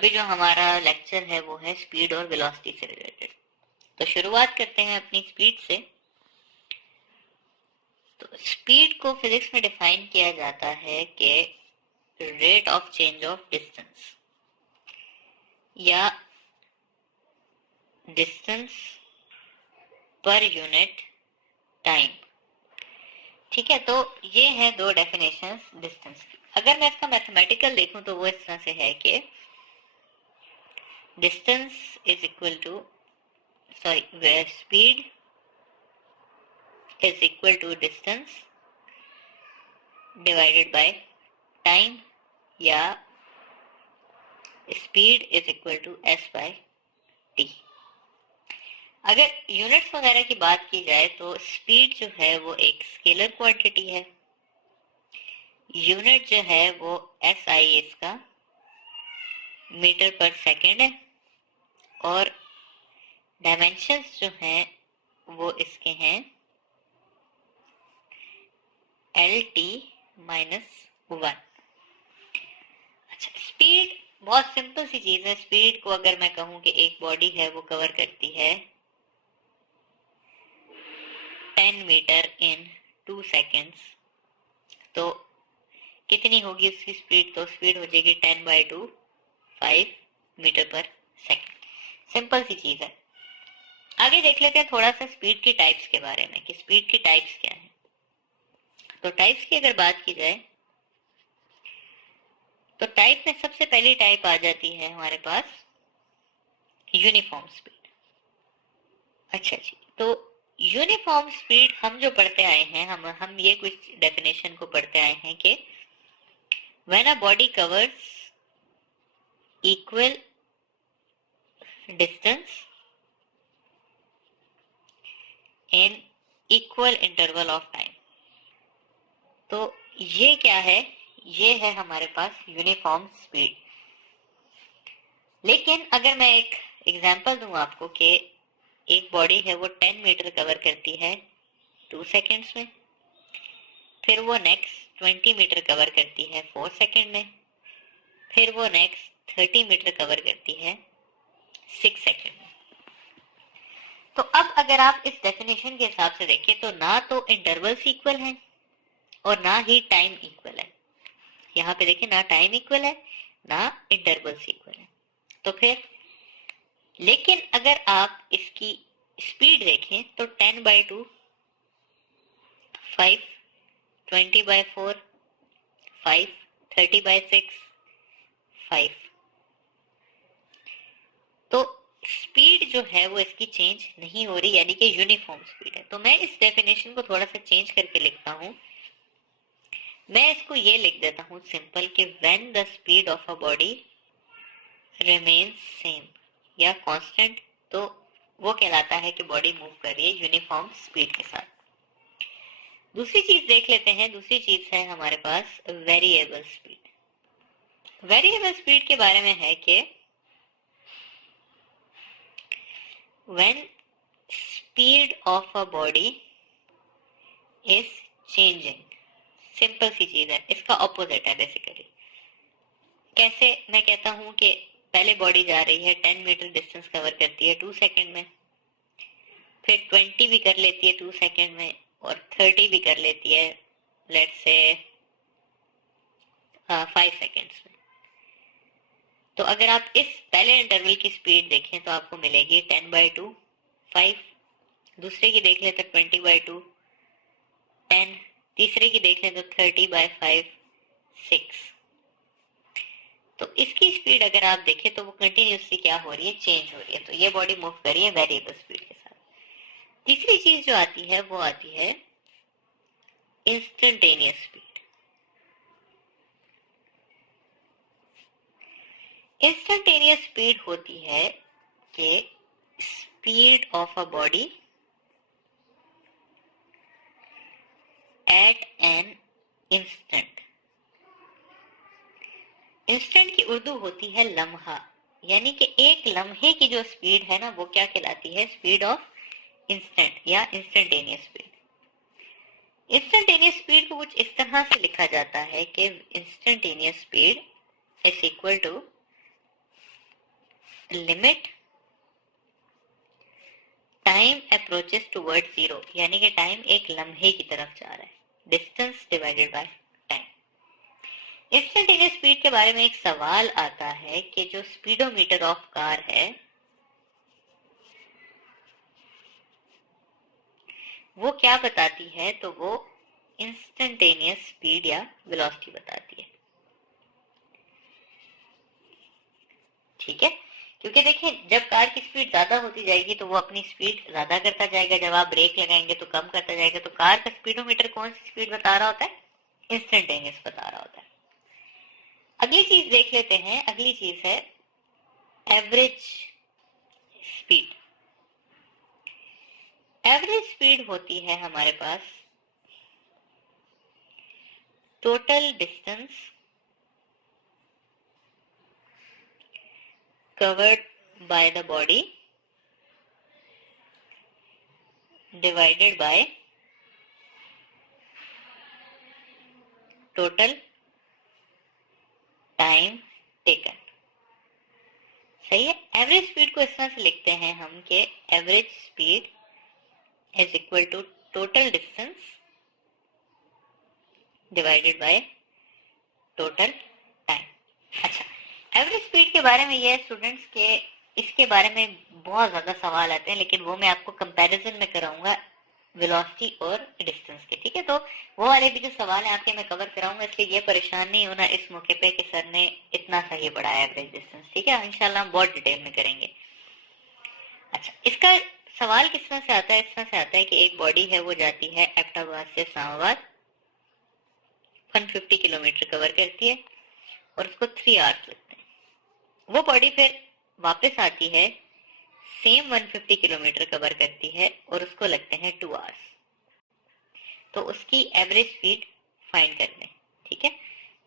अभी जो हमारा लेक्चर है वो है स्पीड और वेलोसिटी से रिलेटेड। तो शुरुआत करते हैं अपनी स्पीड से। तो स्पीड को फिजिक्स में डिफाइन किया जाता है कि rate of change of distance या डिस्टेंस पर यूनिट टाइम। ठीक है, तो ये है दो डेफिनेशंस डिस्टेंस की। अगर मैं इसका मैथमेटिकल देखूं तो वो इस तरह से है कि distance is equal to speed is equal to distance divided by time, या speed is equal to S by T. अगर यूनिट्स वगैरह की बात की जाए तो स्पीड जो है वो एक स्केलर क्वांटिटी है, यूनिट जो है वो एस आई इसका मीटर पर सेकेंड है, और डायमेंशंस जो हैं वो इसके हैं एल टी माइनस वन। अच्छा, स्पीड बहुत सिंपल सी चीज है। स्पीड को अगर मैं कहूं कि एक बॉडी है वो कवर करती है 10 मीटर इन 2 सेकेंड्स, तो कितनी होगी उसकी स्पीड? तो स्पीड हो जाएगी 10/2 5 मीटर पर सेकेंड। सिंपल सी चीज है। आगे देख लेते हैं थोड़ा सा स्पीड की टाइप्स के बारे में कि स्पीड की टाइप्स क्या है। तो टाइप्स की अगर बात की जाए तो टाइप में सबसे पहली टाइप आ जाती है हमारे पास यूनिफॉर्म स्पीड। अच्छा जी, तो यूनिफॉर्म स्पीड हम जो पढ़ते आए हैं, हम ये कुछ डेफिनेशन को पढ़ते आए हैं कि when a body covers equal distance in equal interval of time. तो ये क्या है? ये है हमारे पास यूनिफॉर्म स्पीड। लेकिन अगर मैं एक एग्जांपल दूं आपको कि एक बॉडी है वो 10 मीटर कवर करती है 2 सेकेंड्स में, फिर वो नेक्स्ट 20 मीटर कवर करती है 4 सेकेंड में, फिर वो नेक्स्ट 30 मीटर कवर करती है 6 सेकेंड में। तो अब अगर आप इस डेफिनेशन के हिसाब से देखें तो ना तो इंटरवल्स इक्वल हैं और ना ही टाइम इक्वल है। यहाँ पे देखिए, ना टाइम इक्वल है ना इंटरवल्स इक्वल है। तो फिर लेकिन अगर आप इसकी स्पीड देखें तो 10/2 5 20/4 5 30/6 5, तो स्पीड जो है वो इसकी चेंज नहीं हो रही, यानी कि यूनिफॉर्म स्पीड है। तो मैं इस डेफिनेशन को थोड़ा सा चेंज करके लिखता हूं। मैं इसको ये लिख देता हूं सिंपल कि when the speed of a body remains same या कांस्टेंट, तो वो कहलाता है कि बॉडी मूव कर रही है यूनिफॉर्म स्पीड के साथ। दूसरी चीज देख लेते हैं। दूसरी चीज है हमारे पास वेरिएबल स्पीड। वेरिएबल स्पीड के बारे में है कि when speed of a body is changing. Simple सी चीज है, इसका ऑपोजिट है बेसिकली। कैसे? मैं कहता हूं कि पहले बॉडी जा रही है 10 मीटर डिस्टेंस कवर करती है 2 सेकेंड में, फिर 20 भी कर लेती है 2 सेकेंड में, और 30 भी कर लेती है लेट्स से 5 सेकेंड्स में। तो अगर आप इस पहले इंटरवल की स्पीड देखें तो आपको मिलेगी 10/2 5, दूसरे की देख लें तो 20/2 10, तीसरे की देख लें तो 30/5 6। तो इसकी स्पीड अगर आप देखें तो वो कंटिन्यूसली क्या हो रही है? चेंज हो रही है। तो ये बॉडी मूव कर रही है वेरिएबल स्पीड के साथ। तीसरी चीज जो आती है वो आती है इंस्टेंटेनियस स्पीड। इंस्टेंटेनियस स्पीड होती है कि speed of a body at an instant. Instant की उर्दू होती है लम्हा, यानी कि एक लम्हे की जो स्पीड है ना वो क्या कहलाती है? स्पीड ऑफ इंस्टेंट या इंस्टेंटेनियस स्पीड। इंस्टेंटेनियस स्पीड को कुछ इस तरह से लिखा जाता है कि instantaneous speed is equal to limit time approaches toward zero, यानी कि टाइम एक लम्हे की तरफ जा रहा है, distance divided by time. Instantaneous speed के बारे में एक सवाल आता है कि जो स्पीडोमीटर ऑफ कार है वो क्या बताती है, तो वो इंस्टेंटेनियस स्पीड या वेलोसिटी बताती है। ठीक है, क्योंकि देखिए जब कार की स्पीड ज्यादा होती जाएगी तो वो अपनी स्पीड ज्यादा करता जाएगा, जब आप ब्रेक लगाएंगे तो कम करता जाएगा। तो कार का स्पीडोमीटर कौन सी स्पीड बता रहा होता है? इंस्टेंटेनियस बता रहा होता है। अगली चीज देख लेते हैं, अगली चीज है एवरेज स्पीड। एवरेज स्पीड होती है हमारे पास total distance covered by the body divided by total time taken. सही है। एवरेज स्पीड को इस तरह से लिखते हैं हम कि average speed is equal to total distance divided by total time. अच्छा, एवरेज स्पीड के बारे में ये स्टूडेंट्स के इसके बारे में बहुत ज्यादा सवाल आते हैं, लेकिन वो मैं आपको कंपैरिजन में कराऊंगा वेलोसिटी और डिस्टेंस के। ठीक है, तो वो वाले भी जो सवाल है आपके मैं कवर कराऊंगा, इसलिए ये परेशान नहीं होना इस मौके पे कि सर ने इतना सही पढ़ाया एवरेज डिस्टेंस। ठीक है, इंशाल्लाह हम बहुत डिटेल में करेंगे। अच्छा, इसका सवाल किस तरह से आता है? इस तरह से आता है कि एक बॉडी है वो जाती है एबटाबाद से इस्लामाबाद, 150 किलोमीटर कवर करती है और उसको 3 आवर्स लगते हैं। वो बॉडी फिर वापस आती है, सेम 150 किलोमीटर कवर करती है और उसको लगते हैं 2 आवर्स। तो उसकी एवरेज स्पीड फाइंड कर लें। ठीक है,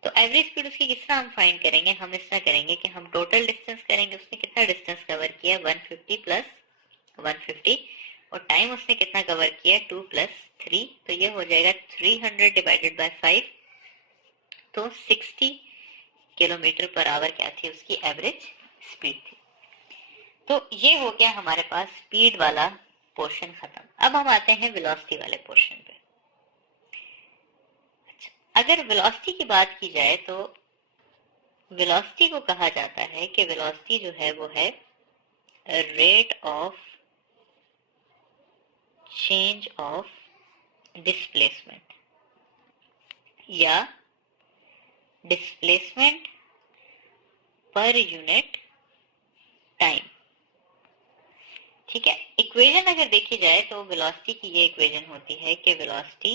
तो एवरेज स्पीड उसकी किस तरह हम फाइंड करेंगे? हम इस तरह करेंगे कि हम टोटल डिस्टेंस करेंगे, उसने कितना डिस्टेंस कवर किया 150 प्लस 150, और टाइम उसने कितना कवर किया 2 प्लस 3, तो ये हो जाएगा 300 डिवाइडेड बाय 5, तो 60 किलोमीटर पर आवर क्या थी उसकी एवरेज स्पीड थी। तो ये हो गया हमारे पास स्पीड वाला पोर्शन खत्म। अब हम आते हैं वेलोसिटी वाले पोर्शन पे। अच्छा, अगर वेलोसिटी की बात की जाए तो वेलोसिटी को कहा जाता है कि वेलोसिटी जो है वो है rate of change of displacement या डिस्प्लेसमेंट पर यूनिट टाइम। ठीक है, इक्वेशन अगर देखी जाए तो वेलोसिटी की ये इक्वेशन होती है कि वेलोसिटी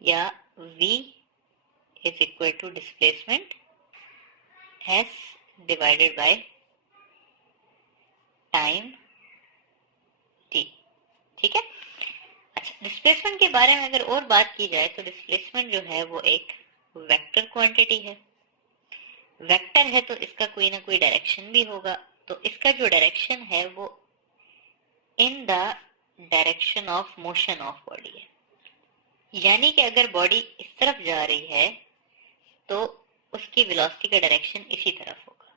या v is equal to displacement s divided by time t। ठीक है, अच्छा, डिस्प्लेसमेंट के बारे में अगर और बात की जाए तो डिस्प्लेसमेंट जो है वो एक वेक्टर क्वांटिटी है। वेक्टर है तो इसका कोई ना कोई डायरेक्शन भी होगा, तो इसका जो डायरेक्शन है वो in the direction of motion of body है। यानी कि अगर बॉडी इस तरफ जा रही है तो उसकी वेलोसिटी का डायरेक्शन इसी तरफ होगा।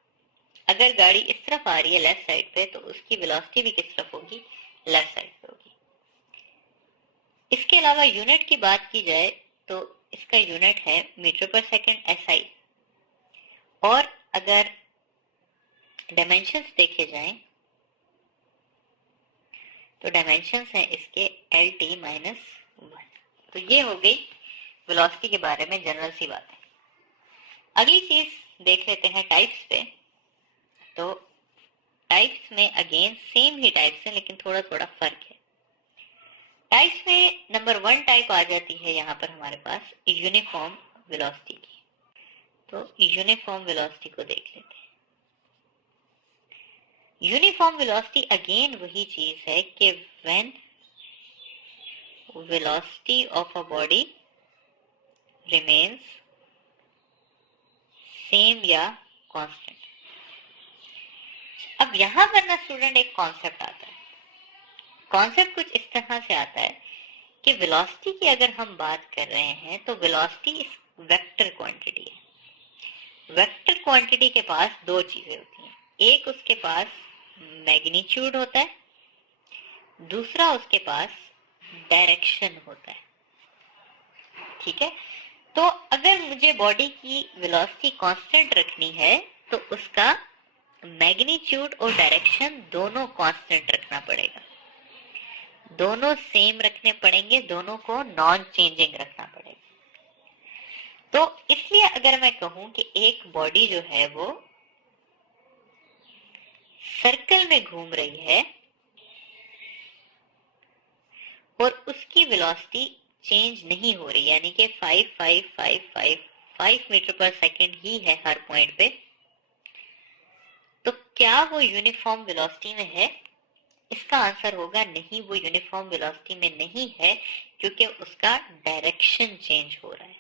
अगर गाड़ी इस तरफ आ रही है लेफ्ट साइड पे, तो उसकी वेलोसिटी भी किस तरफ होगी? लेफ्ट साइड पे होगी। इसके अलावा यूनिट की बात की जाए तो इसका यूनिट है मीटर पर सेकंड SI, और अगर डायमेंशंस देखे जाएं तो डायमेंशंस हैं इसके LT-1। तो ये हो गई वेलोसिटी के बारे में जनरल सी बात है। अगली चीज देख लेते हैं टाइप्स पे। तो टाइप्स में अगेन सेम ही टाइप्स हैं लेकिन थोड़ा थोड़ा फर्क है। टाइप्स में नंबर 1 टाइप आ जाती है यहाँ पर हमारे पास यूनिफॉर्म वेलोसिटी की। तो यूनिफॉर्म वेलोसिटी को देख लेते हैं। यूनिफॉर्म वेलोसिटी अगेन वही चीज है कि when velocity of a body remains same या कांस्टेंट। अब यहां पर ना स्टूडेंट एक कॉन्सेप्ट आता है। कॉन्सेप्ट कुछ इस तरह से आता है कि वेलोसिटी की अगर हम बात कर रहे हैं तो वेलोसिटी वेक्टर क्वांटिटी है। वेक्टर क्वांटिटी के पास दो चीजें होती हैं। एक उसके पास मैग्नीट्यूड होता है, दूसरा उसके पास डायरेक्शन होता है। ठीक है, तो अगर मुझे बॉडी की वेलोसिटी कांस्टेंट रखनी है तो उसका मैग्नीट्यूड और डायरेक्शन दोनों कांस्टेंट रखना पड़ेगा, दोनों सेम रखने पड़ेंगे, दोनों को नॉन चेंजिंग रखना पड़ेगा। तो इसलिए अगर मैं कहूं कि एक बॉडी जो है वो सर्कल में घूम रही है और उसकी वेलोसिटी चेंज नहीं हो रही, यानी कि 5 मीटर पर सेकंड ही है हर पॉइंट पे, तो क्या वो यूनिफॉर्म वेलोसिटी में है? इसका आंसर होगा नहीं, वो यूनिफॉर्म वेलोसिटी में नहीं है, क्योंकि उसका डायरेक्शन चेंज हो रहा है।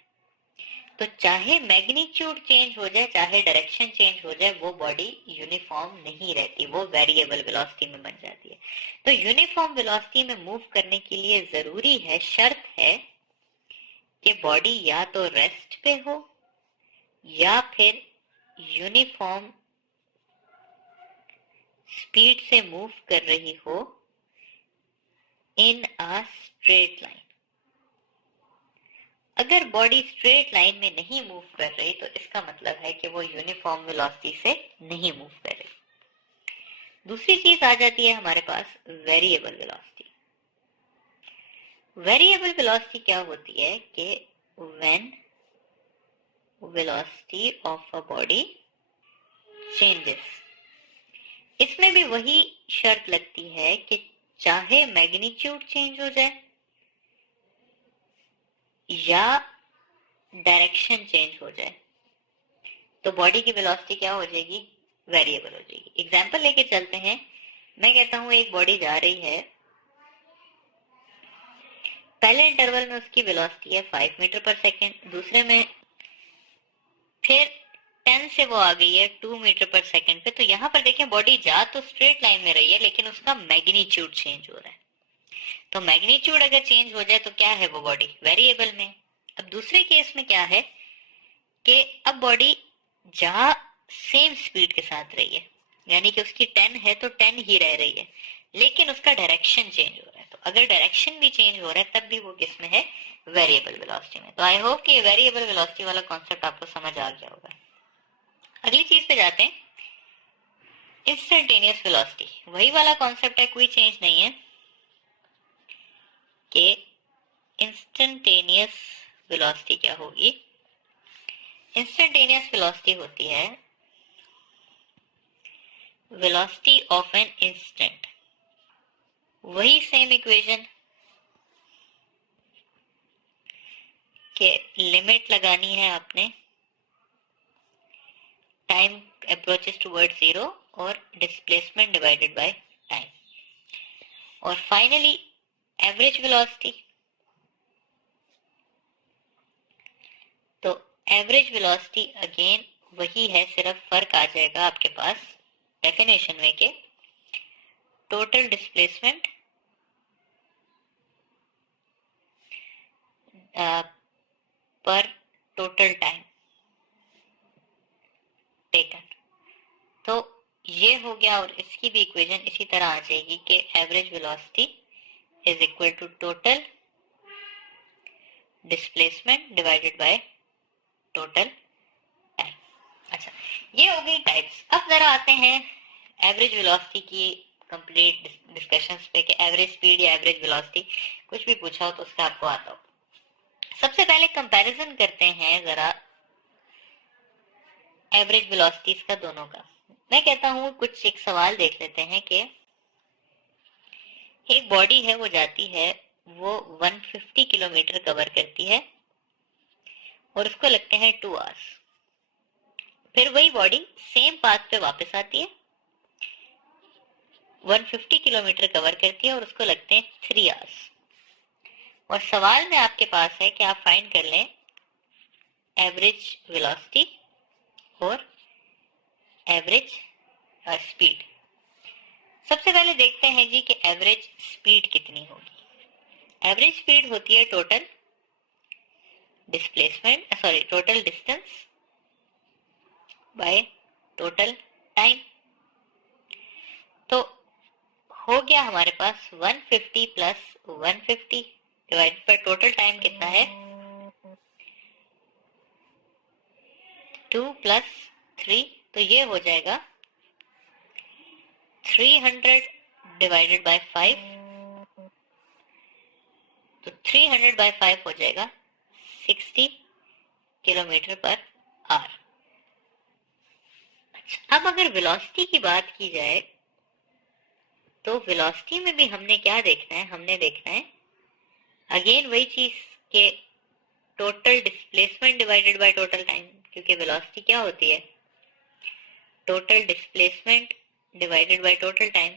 तो चाहे मैग्नीट्यूड चेंज हो जाए, चाहे डायरेक्शन चेंज हो जाए, वो बॉडी यूनिफॉर्म नहीं रहती, वो वेरिएबल वेलोसिटी में बन जाती है। तो यूनिफॉर्म वेलोसिटी में मूव करने के लिए जरूरी है, शर्त है कि बॉडी या तो रेस्ट पे हो या फिर यूनिफॉर्म स्पीड से मूव कर रही हो इन अ स्ट्रेट लाइन। अगर बॉडी स्ट्रेट लाइन में नहीं मूव कर रही तो इसका मतलब है कि वो यूनिफॉर्म वेलोसिटी से नहीं मूव कर रही। दूसरी चीज आ जाती है हमारे पास वेरिएबल वेलोसिटी। वेरिएबल वेलोसिटी क्या होती है कि when velocity of a body changes, इसमें भी वही शर्त लगती है कि चाहे मैग्नीट्यूड चेंज हो जाए या डायरेक्शन चेंज हो जाए, तो बॉडी की वेलोसिटी क्या हो जाएगी? वेरिएबल हो जाएगी। एग्जांपल लेके चलते हैं, मैं कहता हूं एक बॉडी जा रही है, पहले इंटरवल में उसकी वेलोसिटी है 5 मीटर पर सेकेंड, दूसरे में फिर 10 से वो आ गई है 2 मीटर पर सेकेंड पे। तो यहां पर देखें बॉडी जा तो स्ट्रेट लाइन में रही है, लेकिन उसका मैग्नीट्यूड चेंज हो रहा है। तो मैग्नीट्यूड अगर चेंज हो जाए तो क्या है वो बॉडी? वेरिएबल में। अब दूसरे केस में क्या है कि अब बॉडी जा सेम स्पीड के साथ रही है, यानी कि उसकी 10 है तो 10 ही रह रही है, लेकिन उसका डायरेक्शन चेंज हो रहा है। तो अगर डायरेक्शन भी चेंज हो रहा है तब भी वो किस में है? वेरिएबल वेलोसिटी में। तो आई होप कि वेरिएबल वेलोसिटी वाला कॉन्सेप्ट आपको समझ आ गया होगा। अगली चीज पे जाते हैं, इंस्टेंटेनियस वेलोसिटी। वही वाला कॉन्सेप्ट है, कोई चेंज नहीं है कि इंस्टेंटेनियस वेलोसिटी क्या होगी। इंस्टेंटेनियस वेलोसिटी होती है वेलोसिटी ऑफ एन इंस्टेंट। वही सेम इक्वेशन के लिमिट लगानी है आपने, टाइम अप्रोचेस टुवर्ड जीरो और डिस्प्लेसमेंट डिवाइडेड बाय टाइम, और फाइनली एवरेज वेलोसिटी। तो एवरेज वेलोसिटी अगेन वही है, सिर्फ फर्क आ जाएगा आपके पास डेफिनेशन में के टोटल डिस्प्लेसमेंट पर टोटल टाइम टेकन। तो ये हो गया, और इसकी भी इक्वेशन इसी तरह आ जाएगी कि average velocity is equal to total displacement divided by total time. अच्छा, ये हो गई टाइप्स। अब जरा आते हैं एवरेज वेलोसिटी की कंप्लीट डिस्कशंस पे कि एवरेज स्पीड या एवरेज वेलोसिटी कुछ भी पूछा हो तो उसका आपको आता हो। सबसे पहले कंपैरिजन करते हैं जरा एवरेज वेलोसिटीज का दोनों का। मैं कहता हूं कुछ एक सवाल देख लेते हैं कि एक बॉडी है वो जाती है, वो 150 किलोमीटर कवर करती है और उसको लगते हैं 2 आवर्स। फिर वही बॉडी सेम पाथ पे वापस आती है, 150 किलोमीटर कवर करती है और उसको लगते हैं 3 आवर्स। और सवाल में आपके पास है कि आप फाइंड कर लें एवरेज वेलोसिटी और एवरेज स्पीड। सबसे पहले देखते हैं जी कि एवरेज स्पीड कितनी होगी। एवरेज स्पीड होती है total displacement, total distance by total time. हो गया हमारे पास 150 प्लस 150 डिवाइड पर टोटल टाइम कितना है 2 प्लस 3, तो ये हो जाएगा 300 डिवाइडेड बाय 5, तो 300 बाय 5 हो जाएगा 60 किलोमीटर पर आवर। अच्छा, अब अगर वेलोसिटी की बात की जाए तो वेलोसिटी में भी हमने क्या देखना है, हमने देखना है अगेन वही चीज के total displacement divided by total time, क्योंकि वेलोसिटी क्या होती है total displacement divided by total time.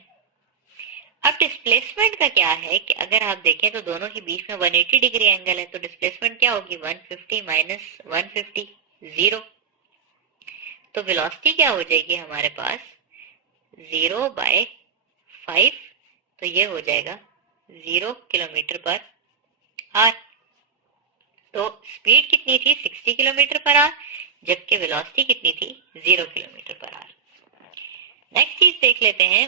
अब डिस्प्लेसमेंट का क्या है कि अगर आप देखें तो दोनों के बीच में 180 डिग्री एंगल है, तो डिस्प्लेसमेंट क्या होगी 150 माइनस 150 0, तो वेलोसिटी क्या हो जाएगी हमारे पास 0 बाय 5, तो ये हो जाएगा 0 किलोमीटर पर आवर। तो स्पीड कितनी थी 60 किलोमीटर पर आवर, जबकि वेलोसिटी कितनी थी 0 किलोमीटर पर आवर। नेक्स्ट चीज देख लेते हैं।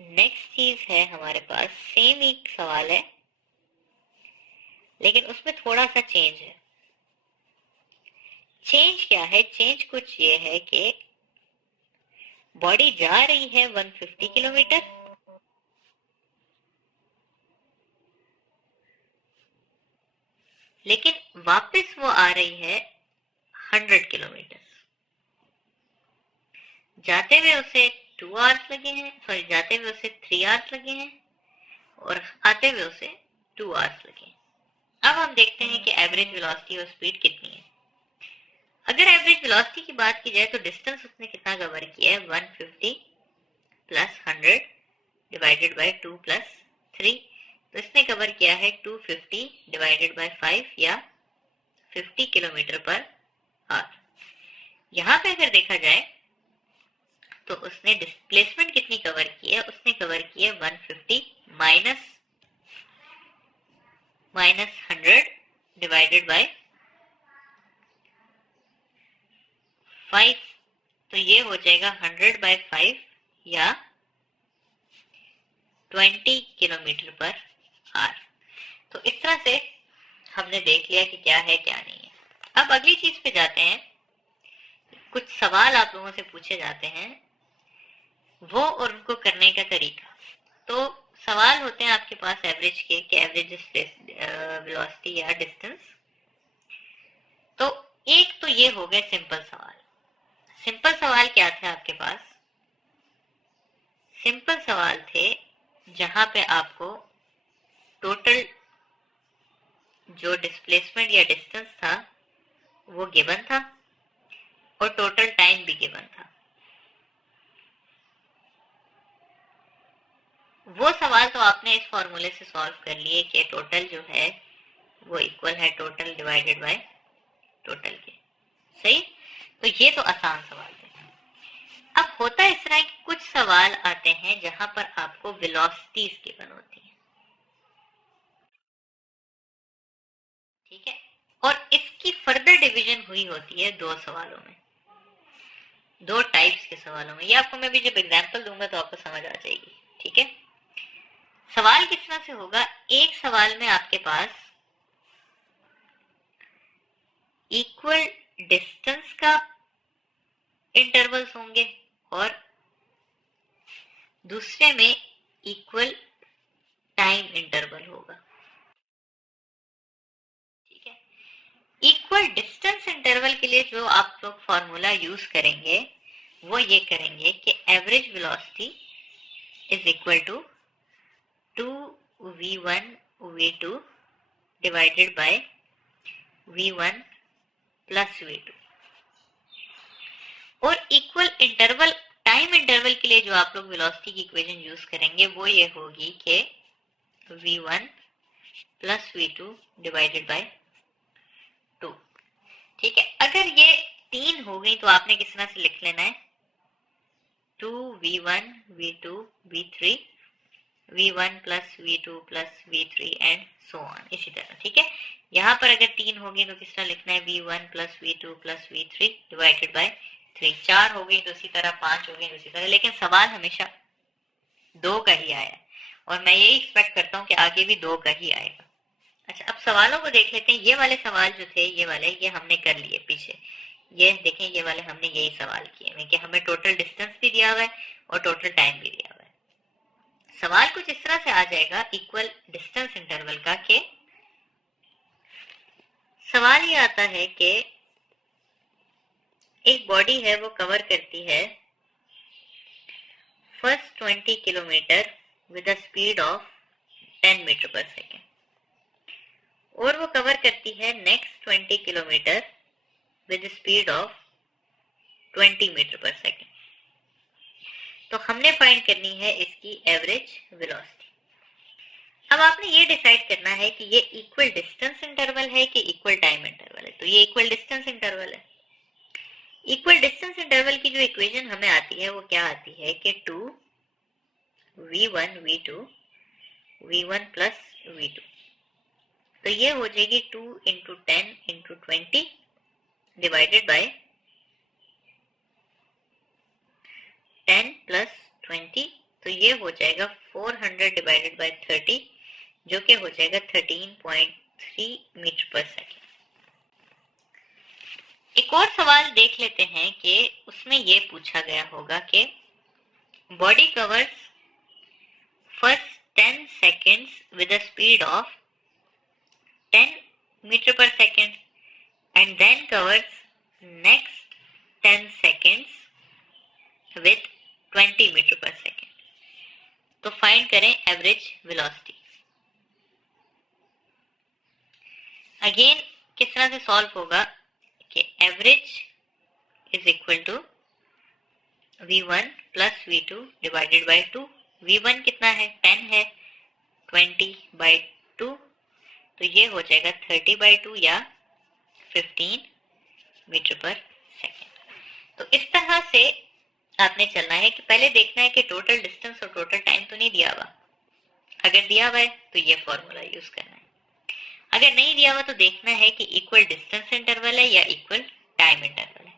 नेक्स्ट चीज है हमारे पास सेम एक सवाल है लेकिन उसमें थोड़ा सा चेंज है। चेंज क्या है, चेंज कुछ ये है कि बॉडी जा रही है 150 किलोमीटर, लेकिन वापस वो आ रही है 100 किलोमीटर। जाते हुए उसे 2 आवर्स लगे हैं, सॉरी जाते हुए उसे 3 आवर्स लगे हैं और आते हुए उसे 2 आवर्स लगे हैं। अब हम देखते हैं कि एवरेज वेलोसिटी और स्पीड कितनी है। अगर एवरेज वेलोसिटी की बात की जाए तो डिस्टेंस उसने कितना कवर किया है 150 प्लस 100 डिवाइडेड बाय 2 प्लस 3, तो इसने कवर किया है 250 डिवाइडेड बाय 5 या 50 किलोमीटर पर आवर। यहाँ पे अगर देखा जाए तो उसने डिस्प्लेसमेंट कितनी कवर की है, उसने कवर की है 150 माइनस 100 डिवाइडेड बाय 5, तो ये हो जाएगा 100 बाय 5 या 20 किलोमीटर पर आवर। तो इस तरह से हमने देख लिया कि क्या है क्या नहीं है। अब अगली चीज पे जाते हैं। कुछ सवाल आप लोगों से पूछे जाते हैं, वो और उनको करने का तरीका। तो सवाल होते हैं आपके पास एवरेज के कि एवरेज वेलोसिटी या डिस्टेंस। तो एक तो ये हो गए सिंपल सवाल। सिंपल सवाल क्या थे आपके पास, सिंपल सवाल थे जहां पे आपको टोटल जो डिस्प्लेसमेंट या डिस्टेंस था वो गिवन था और टोटल टाइम भी गिवन था। वो सवाल तो आपने इस फॉर्मूले से सॉल्व कर लिए कि टोटल जो है वो इक्वल है टोटल डिवाइडेड बाय टोटल के। सही, तो ये तो आसान सवाल थे। अब होता इस तरह कि कुछ सवाल आते हैं जहां पर आपको वेलोसिटीज गिवन होती है, ठीक है, और इसकी फर्दर डिवीजन हुई होती है दो सवालों में, दो टाइप्स के सवालों में। ये आपको मैं भी जब एग्जांपल दूंगा तो आपको समझ आ जाएगी, ठीक है। सवाल किस तरह से होगा, एक सवाल में आपके पास इक्वल डिस्टेंस का इंटरवल्स होंगे और दूसरे में इक्वल टाइम इंटरवल होगा, ठीक है। इक्वल डिस्टेंस इंटरवल के लिए जो आप लोग फॉर्मूला यूज करेंगे वो ये करेंगे कि average velocity is equal to 2v1 v2 divided by v1 plus v2, और इक्वल इंटरवल टाइम इंटरवल के लिए जो आप लोग वेलोसिटी की इक्वेशन यूज करेंगे वो ये होगी कि v1 plus v2 divided by 2, ठीक है। अगर ये 3 हो गई तो आपने किस तरह से लिख लेना है 2v1 v2 v3 v1 plus v2 plus v3 and so on, इसी तरह, ठीक है। यहाँ पर अगर 3 होगी तो किस तरह लिखना है v1 plus v2 plus v3 divided by 3, 4 हो गई तो इसी तरह, 5 हो गई तो इसी तरह, लेकिन सवाल हमेशा 2 का ही आया और मैं यही एक्सपेक्ट करता हूँ कि आगे भी 2 का ही आएगा। अच्छा, अब सवालों को देख लेते हैं। ये वाले सवाल जो थे, ये वाले, ये हमने कर लिए पीछे। ये देखें, ये वाले हमने यही सवाल किए हैं कि हमें टोटल डिस्टेंस भी दिया हुआ है और टोटल टाइम भी दिया हुआ है। सवाल कुछ इस तरह से आ जाएगा इक्वल डिस्टेंस इंटरवल का, कि सवाल ये आता है कि एक बॉडी है वो कवर करती है first 20 kilometre with a speed of 10 metre per second, और वो कवर करती है next 20 kilometre with speed of 20 metre per second. तो हमने फाइंड करनी है इसकी एवरेज वेलोसिटी। अब आपने ये डिसाइड करना है कि ये इक्वल डिस्टेंस इंटरवल है कि इक्वल टाइम इंटरवल है। तो ये इक्वल डिस्टेंस इंटरवल है। इक्वल डिस्टेंस इंटरवल की जो इक्वेशन हमें आती है वो क्या आती है कि 2v1 v2 v1 plus v2। तो ये हो जाएगी 2 into 10 into 20 divided by 10 plus 20। तो ये हो जाएगा 400 डिवाइडेड बाय 30, जो कि हो जाएगा 13.3 मीटर पर सेकेंड। एक और सवाल देख लेते हैं कि उसमें ये पूछा गया होगा कि body covers first 10 seconds with a speed of 10 metre per second and then covers next 10 seconds with 20 metre per second. तो फाइंड करें एवरेज वेलोसिटी। अगेन किस तरह से सॉल्व होगा कि average is equal to v1 plus v2 divided by 2। v1 कितना है, 10 है, 20 बाय 2, तो ये हो जाएगा 30 बाय 2 या 15 मीटर पर सेकेंड। तो इस तरह से आपने चलना है कि पहले देखना है कि टोटल डिस्टेंस और टोटल टाइम तो नहीं दिया हुआ। अगर दिया हुआ है तो ये फॉर्मूला यूज करना है। अगर नहीं दिया हुआ तो देखना है कि इक्वल डिस्टेंस इंटरवल है या इक्वल टाइम इंटरवल है।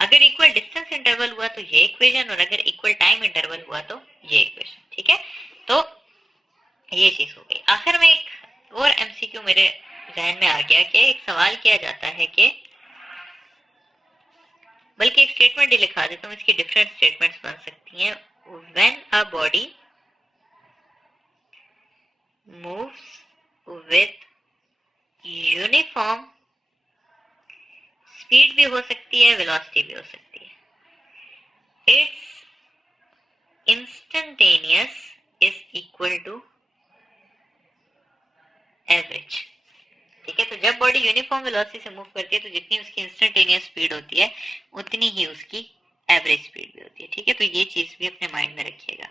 अगर इक्वल डिस्टेंस इंटरवल हुआ तो ये इक्वेशन, और अगर इक्वल टाइम इंटरवल हुआ तो ये इक्वेशन। ठीक है, तो ये चीज हो गई। आखिर में एक और एमसीक्यू मेरे जहन में आ गया कि एक सवाल किया जाता है कि, बल्कि एक स्टेटमेंट ही लिखा देता हूँ, इसकी डिफरेंट स्टेटमेंट्स बन सकती हैं। When a body moves with uniform speed भी हो सकती है, वेलोसिटी भी हो सकती है, it's instantaneous is equal to average. ठीक है, तो जब बॉडी यूनिफॉर्म वेलोसिटी से मूव करती है तो जितनी उसकी इंस्टेंटेनियस स्पीड होती है उतनी ही उसकी एवरेज स्पीड भी होती है। ठीक है, तो ये चीज भी अपने माइंड में रखिएगा।